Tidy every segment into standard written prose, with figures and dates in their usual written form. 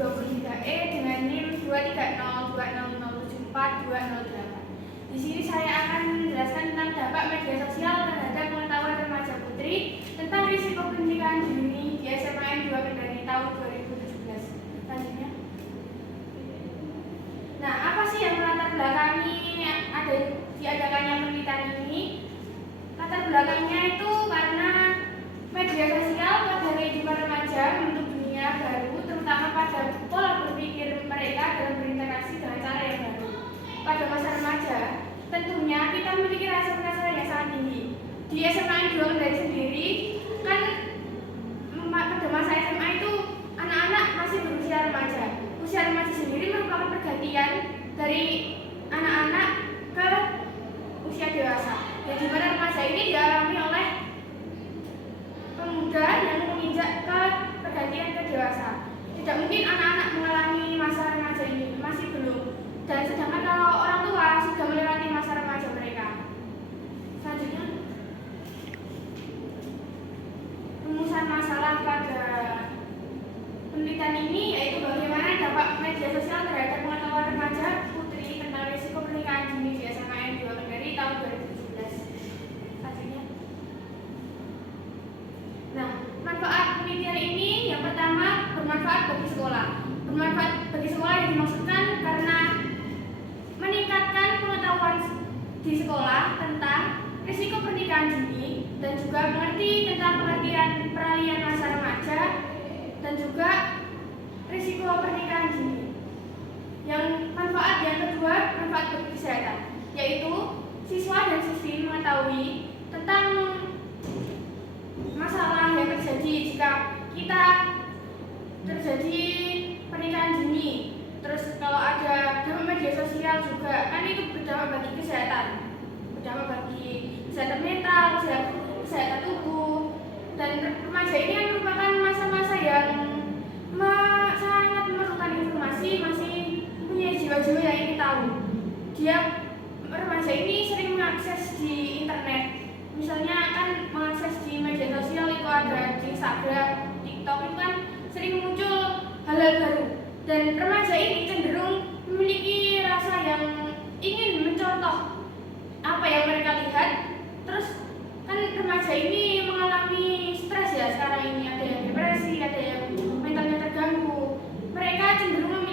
2023E dengan NIM 23020074208. Di sini saya akan menjelaskan tentang dampak media sosial terhadap pengetahuan remaja putri tentang risiko pernikahan dini di SMAN 2 Kendari tahun 2017. Selanjutnya. Nah, apa sih yang melatar belakangi diadakannya penelitian ini? Latar belakangnya itu karena media sosial pada kehidupan remaja membentuk dunia baru, terutama pada pola berpikir mereka dalam berinteraksi dengan cara yang baru. Pada masa remaja, tentunya kita memiliki rasa penasaran yang sangat tinggi. Di SMA 2 Kendari sendiri, kan pada masa SMA itu anak-anak masih berusia remaja. Usia remaja sendiri merupakan pergantian dari anak-anak ke usia dewasa. Di mana remaja ini dialami oleh pemuda yang menginjak ke pergantian ke dewasa. Tidak mungkin anak-anak mengalami masa remaja ini, masih belum. Dan sedangkan kalau orang tua sudah melewati masa remaja mereka. Selanjutnya, rumusan masalah pada penelitian ini yaitu bagaimana dampak media sosial terhadap pengetahuan remaja putri tentang risiko pernikahan dini di SMAN 2 Kendari tahun 2017. Selanjutnya. Nah, manfaat penelitian ini yang pertama bermanfaat bagi sekolah. Bermanfaat bagi sekolah yang dimaksudkan karena meningkatkan pengetahuan di sekolah tentang risiko pernikahan dini dan juga mengerti tentang pengertian peralihan masa remaja dan juga risiko pernikahan dini. Yang manfaat yang kedua, manfaat bagi kesehatan, yaitu siswa dan siswi mengetahui tentang masalah yang terjadi jika kita terjadi pernikahan dini. Terus kalau ada dampak media sosial juga, kan itu berdampak bagi kesehatan, berdampak bagi kesehatan mental, kesehatan tubuh. Dan remaja ini kan merupakan masa-masa yang sangat memerlukan informasi, masih punya jiwa-jiwa yang ingin tahu. Remaja ini sering mengakses di internet. Misalnya kan mengakses di media sosial itu ada di Instagram, TikTok, itu kan sering muncul hal-hal baru. Dan remaja ini cenderung memiliki rasa yang ingin mencontoh apa yang mereka lihat. Terus kan remaja ini mengalami stres ya sekarang ini, ada yang depresi, ada yang mentalnya terganggu. Mereka cenderung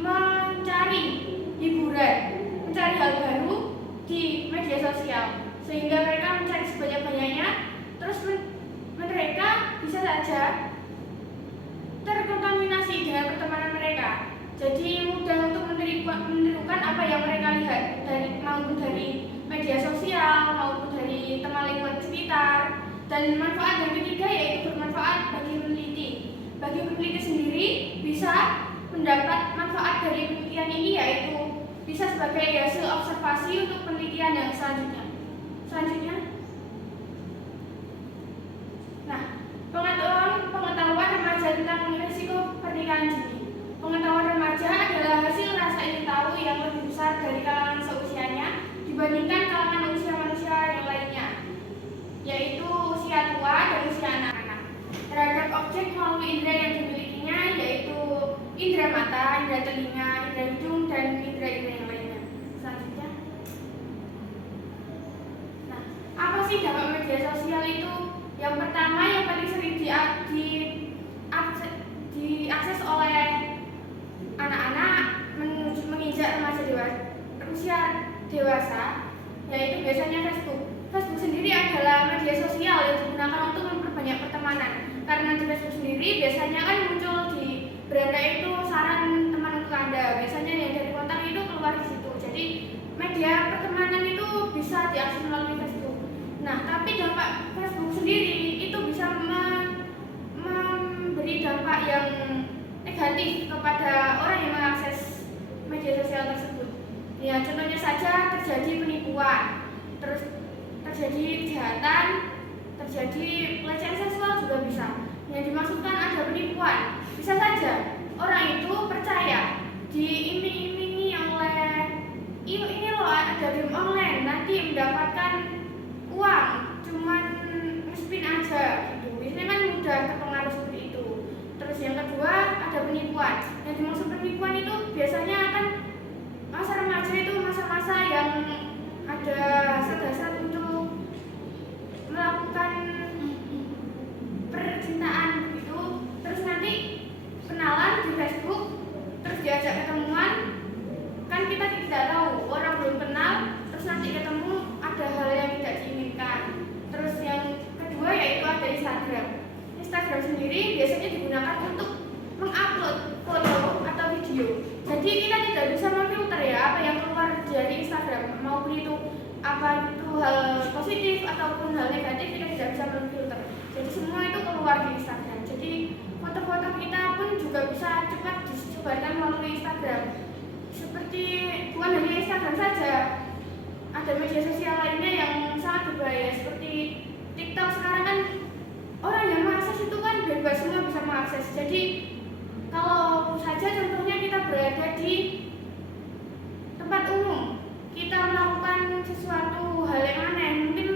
mencari hiburan, mencari hal baru di media sosial, sehingga mereka mencari sebanyak-banyaknya. Terus mereka bisa saja terkontaminasi dengan pertemanan mereka. Jadi mudah untuk menirukan apa yang mereka lihat maupun dari media sosial maupun dari teman lingkungan sekitar. Dan manfaat yang ketiga yaitu bermanfaat bagi peneliti. Bagi peneliti sendiri bisa mendapat manfaat dari penelitian ini, yaitu bisa sebagai hasil observasi untuk penelitian yang selanjutnya. Nah, pengetahuan remaja tentang risiko pernikahan dini. Pengetahuan remaja adalah hasil rasa ingin tahu yang lebih besar dari kalangan seusianya dibandingkan kalangan usia manusia yang lainnya, yaitu usia tua dan usia anak-anak, terhadap objek melalui indera yang dimilikinya, yaitu indera mata, indera telinga, indera hidung, dan indera-indera yang lainnya. Selanjutnya. Nah, apa sih dampak media sosial itu? Yang pertama, yang paling sering diakses oleh anak-anak menginjak usia dewasa, yaitu biasanya Facebook. Facebook sendiri adalah media sosial yang digunakan untuk memperbanyak pertemanan. Karena di Facebook sendiri biasanya kan muncul di beranda itu saran teman untuk Anda. Biasanya yang dari kontak itu keluar di situ. Jadi media pertemanan itu bisa diakses melalui Facebook. Nah, tapi dampak Facebook sendiri itu bisa memberi dampak yang negatif kepada orang yang mengakses media sosial tersebut. Ya, contohnya saja terjadi penipuan, terus terjadi kejahatan, terjadi pelecehan seksual juga bisa. Yang dimaksudkan ada penipuan, bisa saja orang itu percaya diiming-imingi oleh ini loh ada game online, nanti mendapatkan uang, cuman nge-spin aja gitu. Ini kan mudah terpengaruh seperti itu. Terus yang kedua ada penipuan. Yang sendiri biasanya digunakan untuk mengupload foto atau video. Jadi kita tidak bisa memfilter ya apa yang keluar dari Instagram, maupun itu apa itu hal positif ataupun hal negatif, kita tidak bisa memfilter. Jadi semua itu keluar di Instagram. Jadi foto-foto kita pun juga bisa cepat disebarkan melalui Instagram. Seperti bukan hanya Instagram saja, ada media sosial lainnya yang sangat berbahaya seperti TikTok. Sekarang kan orang yang mengakses itu kan bebas, semua bisa mengakses. Jadi kalau saja contohnya kita berada di tempat umum, kita melakukan sesuatu hal yang aneh, mungkin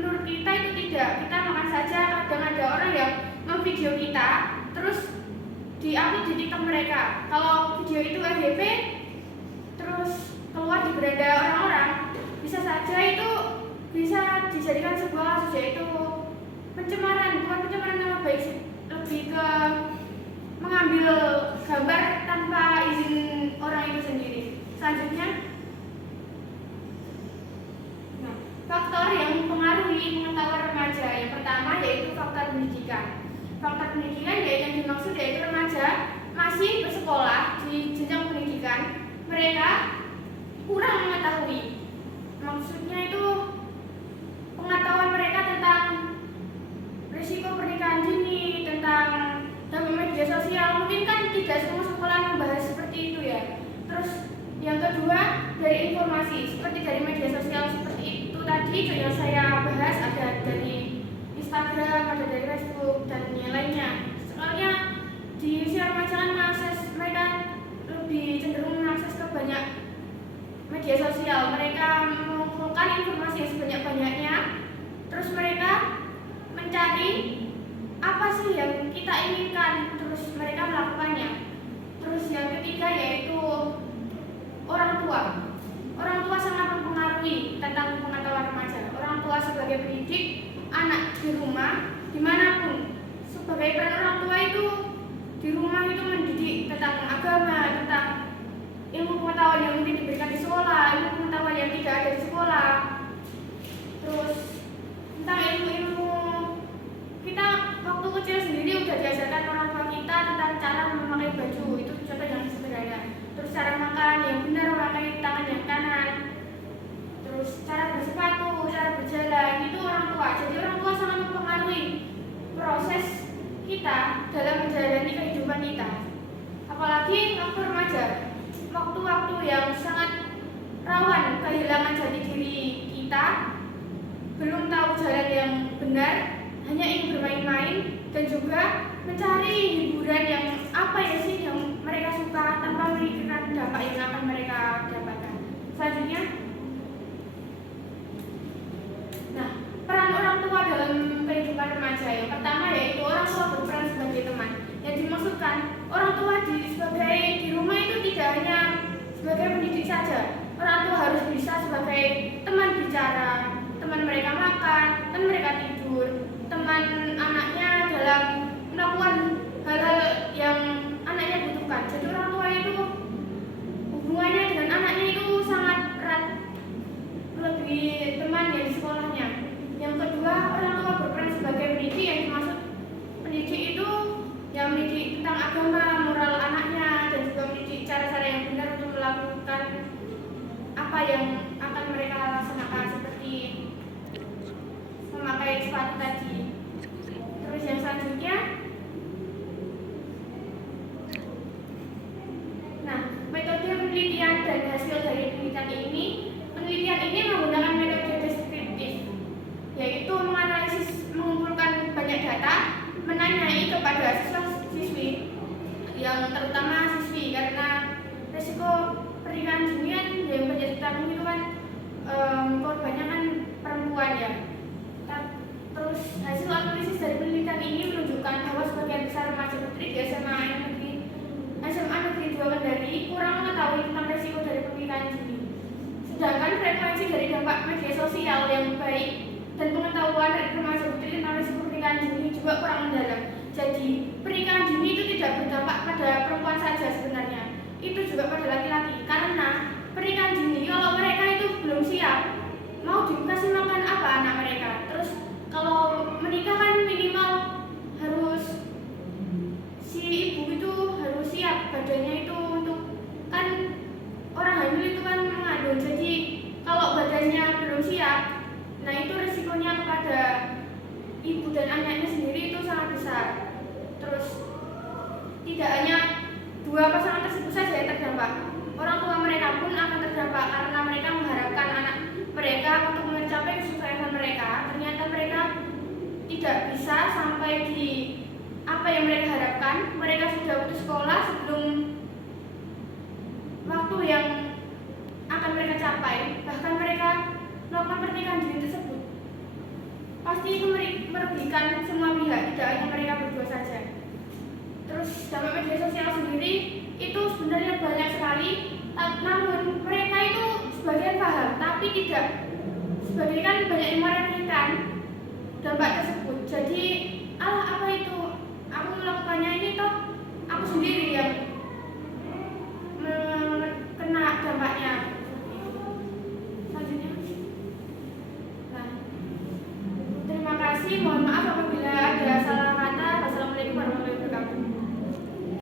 menurut kita itu tidak, kita makan saja, kadang ada orang yang memvideo kita terus di-upload di TikTok mereka. Kalau video itu FYP terus keluar di beranda orang-orang, bisa saja itu bisa dijadikan sebuah kasus, yaitu pencemaran, bukan pencemaran nama baik sih, lebih ke mengambil gambar tanpa izin orang itu sendiri. Selanjutnya, faktor yang mempengaruhi pengetahuan remaja. Yang pertama yaitu faktor pendidikan. Faktor pendidikan yaitu yang dimaksud yaitu remaja masih bersekolah di jenjang pendidikan, mereka kurang mengetahui. Maksudnya itu pengetahuan mereka tentang risiko pernikahan dini, tentang media sosial, mungkin kan tidak semua sekolah membahas seperti itu ya. Terus yang kedua dari informasi, seperti dari media sosial seperti itu tadi yang saya bahas, ada dari Instagram, ada dari Facebook dan yang lainnya. Soalnya di usia remaja kan mengakses, mereka lebih cenderung mengakses ke banyak media sosial, mereka mengumpulkan informasi yang sebanyak-banyaknya, terus mereka mencari apa sih yang kita inginkan, terus mereka melakukannya. Terus yang ketiga yaitu orang tua. Orang tua sangat mempengaruhi tentang pengetahuan remaja. Orang tua sebagai pendidik anak di rumah, dimanapun, sebagai peran orang tua itu di rumah itu mendidik tentang agama, tentang ilmu pengetahuan yang mungkin diberikan di sekolah, ilmu pengetahuan yang tidak ada di sekolah. Terus tentang ilmu-ilmu kita waktu kecil sendiri udah diajarkan orang tua kita tentang cara memakai baju, itu contoh yang sederhana. Terus cara makan yang benar, memakai tangan yang kanan. Terus cara bersepatu, cara berjalan, itu orang tua. Jadi orang tua sangat mempengaruhi proses kita dalam menjalani kehidupan kita. Apalagi waktu remaja, waktu-waktu yang sangat rawan kehilangan jati diri kita, belum tahu jalan yang benar, hanya ingin bermain-main dan juga mencari hiburan yang apa ya sih yang mereka suka tanpa memikirkan dampak yang akan mereka dapatkan. Selanjutnya, nah, peran orang tua dalam kehidupan remaja. Yang pertama yaitu orang tua berperan sebagai teman. Yang dimaksudkan orang tua di rumah itu tidak hanya sebagai pendidik saja. Orang tua harus bisa sebagai teman bicara, teman mereka makan, teman mereka tidur, teman anaknya dalam melakukan hal-hal yang anaknya butuhkan. Jadi orang tua itu hubungannya dengan anaknya itu sangat erat, lebih teman yang di sekolahnya. Yang kedua, orang tua berperan sebagai pendidik. Yang dimaksud pendidik itu yang mendidik tentang agama, moral anaknya, dan juga mendidik cara-cara yang benar untuk melakukan apa yang akan mereka laksanakan, seperti memakai sepatu tadi. Terus yang selanjutnya, nah, metode penelitian dan hasil dari penelitian ini menggunakan metode deskriptif, yaitu menganalisis, mengumpulkan banyak data, menanyai kepada siswa-siswi, yang terutama siswi, karena resiko pernikahan dini kan yang menjadi tanggung itu kan korbannya kan perempuan ya. Terus hasil analisis dari penelitian ini menunjukkan bahwa sebagian besar remaja putri di SMA Negeri 2 Kendari kurang mengetahui tentang resiko dari pernikahan dini. Sedangkan frekuensi dari dampak media sosial yang baik dan pengetahuan dari remaja putri tentang resiko pernikahan dini juga kurang mendalam. Jadi pernikahan dini itu tidak berdampak pada perempuan saja sebenarnya, itu juga pada laki-laki. Karena pernikahan dini kalau mereka itu belum siap, mau dikasih makan apa anak mereka. Terus kalau menikah kan minimal harus apa yang mereka harapkan. Mereka sudah putus sekolah sebelum waktu yang akan mereka capai. Bahkan mereka melakukan pernikahan dini tersebut. Pasti itu merugikan semua pihak, tidak hanya mereka berdua saja. Terus dampak media sosial sendiri itu sebenarnya banyak sekali, namun mereka itu sebagian paham, tapi tidak. Sebagian kan banyak yang meremehkan dampak tersebut. Jadi apa itu? Aku melakukannya ini toh aku sendiri yang